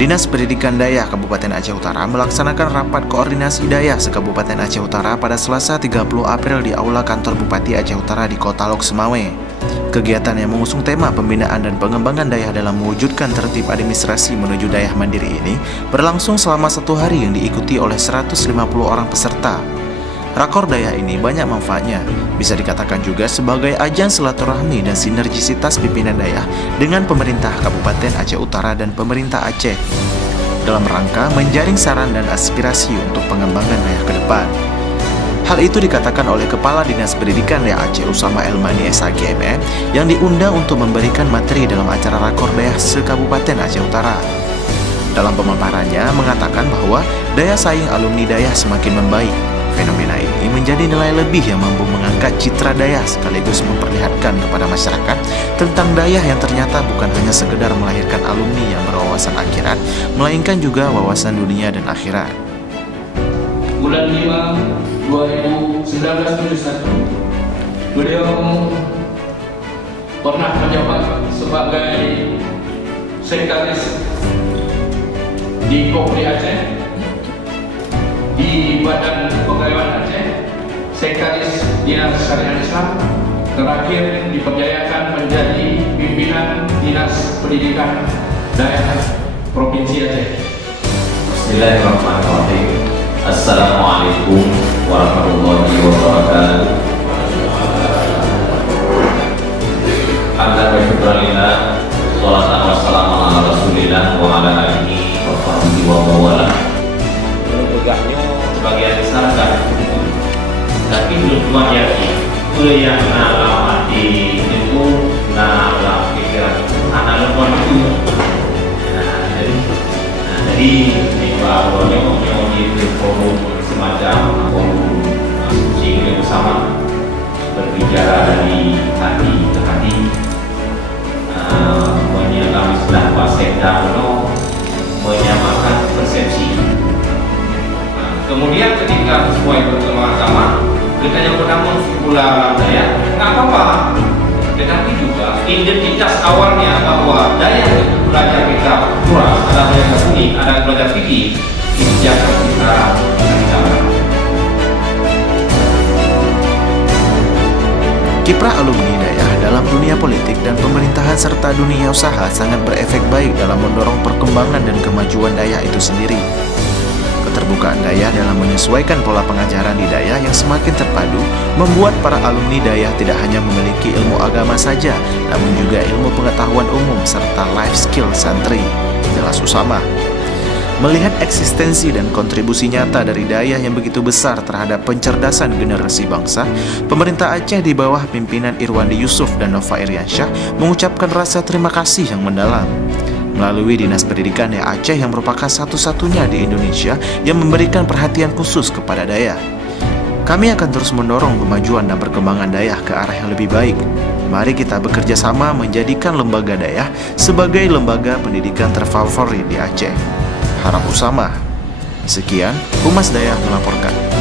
Dinas Pendidikan Daya Kabupaten Aceh Utara melaksanakan rapat koordinasi Daya se-Kabupaten Aceh Utara pada Selasa 30 April di Aula Kantor Bupati Aceh Utara di Kota Lok Semawe. Kegiatan yang mengusung tema pembinaan dan pengembangan daya dalam mewujudkan tertib administrasi menuju daya mandiri ini berlangsung selama 1 hari yang diikuti oleh 150 orang peserta. Rakor daya ini banyak manfaatnya, bisa dikatakan juga sebagai ajang silaturahmi dan sinergisitas pimpinan daya dengan pemerintah Kabupaten Aceh Utara dan pemerintah Aceh dalam rangka menjaring saran dan aspirasi untuk pengembangan daya ke depan. Hal itu dikatakan oleh Kepala Dinas Pendidikan Daya Aceh Usama Elmani SHGMM yang diundang untuk memberikan materi dalam acara Rakor Daya se-Kabupaten Aceh Utara. Dalam pemaparannya mengatakan bahwa daya saing alumni daya semakin membaik. Fenomena ini menjadi nilai lebih yang mampu mengangkat citra daya sekaligus memperlihatkan kepada masyarakat tentang daya yang ternyata bukan hanya sekedar melahirkan alumni yang berwawasan akhirat, melainkan juga wawasan dunia dan akhirat. Bulan 5 2019 beliau pernah menjabat sebagai sekretaris di Kopri Aceh, di Badan Pegawaian Aceh, sekretaris Dinas Syariah Islam, terakhir dipercayakan menjadi pimpinan Dinas Pendidikan Daerah Provinsi Aceh. Bismillahirrahmanirrahim. Assalamualaikum warahmatullahi wabarakatuh. Alhamdulillah wa syukurillah, sholatan wassalamu ala rasulillah wa ala alihi wa sahbihi wa mawala. Menegaknya sebagian besar kan, tapi belum banyak itu yang nalar hati itu, nalar pikiran, anak lemon itu. Jadi awalnya itu forum semacam forum diskusi bersama, berbicara dari hati ke hati, menyelami sudah paseda menyamakan persepsi. Kemudian ketika semua itu bersama-sama, kita yang bernama Fibula Daya, nggak apa-apa. Tetapi juga identitas awalnya bahwa daya itu belajar kita kurang, ada belajar seni, ada belajar fikih, ini jangan kita bicara. Kiprah alumni daya dalam dunia politik dan pemerintahan serta dunia usaha sangat berefek baik dalam mendorong perkembangan dan kemajuan daya itu sendiri. Keterbukaan daya dalam menyesuaikan pola pengajaran di daya yang semakin terpadu membuat para alumni daya tidak hanya memiliki ilmu agama saja, namun juga ilmu pengetahuan umum serta life skill santri. Jelas Usama. Melihat eksistensi dan kontribusi nyata dari daya yang begitu besar terhadap pencerdasan generasi bangsa, pemerintah Aceh di bawah pimpinan Irwandi Yusuf dan Nova Iriansyah mengucapkan rasa terima kasih yang mendalam. Melalui Dinas Pendidikan Daya Aceh yang merupakan satu-satunya di Indonesia yang memberikan perhatian khusus kepada daya. Kami akan terus mendorong kemajuan dan perkembangan daya ke arah yang lebih baik. Mari kita bekerja sama menjadikan lembaga daya sebagai lembaga pendidikan terfavorit di Aceh. Harap Usama. Sekian, Humas Daya melaporkan.